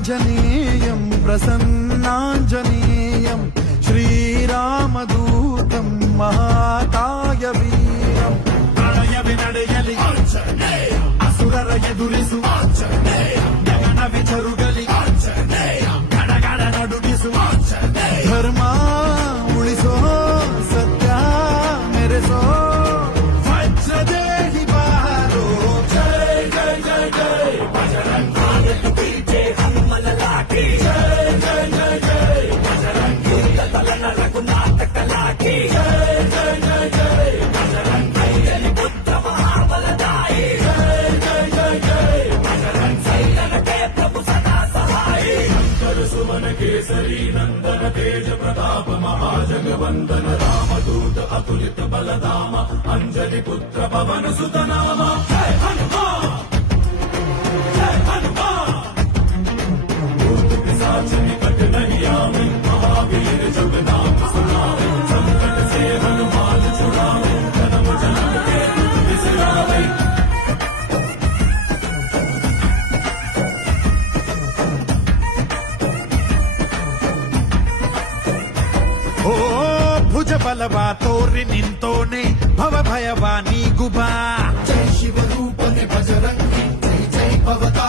आञ्जनेयं प्रसन्नाञ्जनेयं श्रीरामदूतं महाकाय वीरं प्रणयवि ನಡೆಯಲಿ ಅಸುರರ ಎದುರಿಸು ಗಗನವೇ ಜರುಗಲಿ ಗಡಗಡ ನಡುಗಿಸು ಧರ್ಮ ಉಳಿಸೋ ಸತ್ಯ ಮೆರೆಸೋ ವಜ್ರದೇಹಿ ಬಾರೋ ಜೈ ಜೈ ಜೈ ಜೈ ಬಜರಂಗ ಪೀಠೆ ಹನುಮನ ಲಾಠಿ ಜೈ ಜೈ ಜೈ ಜೈ ಬಜರಂಗ ತಲನ ರಘುನಾಥ ಕಲಾಕಿ ಜೈ ಜೈ ಜೈ ಜೈ ಬಜರಂಗ ಕೈಯಲ್ಲಿ ಪುತ್ರ ಮಹಾಬಲದಾಯಿ ಜೈ ಜೈ ಜೈ ಜೈ ಬಜರಂಗ ಸೈನಿಕಕ್ಕೆ ಪ್ರಭು ಸದಾ ಸಹಾಯಿ ಶಂಕರ ಸುಮನ ಕೇಸರಿ ನಂದನ ತೇಜ ಪ್ರತಾಪ ಮಹಾಜಗವಂದನ ರಾಮದೂತ ಅತುಲಿತ ಬಲಧಾಮ ಅಂಜಲಿ ಪುತ್ರ ಪವನ ಸುತ ನಾಮ ಜೈ ಹನುಮಾನ್ जय हनुमान भूत पिशाच निकट नहीं आवे महावीर जब नाम सुनावे संकट से हनुमान छुड़ावे जन्म जन्म के दुख बिसरावे ओ भुज बलवा तोरि निंतोने भव भयवा नीगुबा जय शिव रूपने बजरंगी जय जय भवता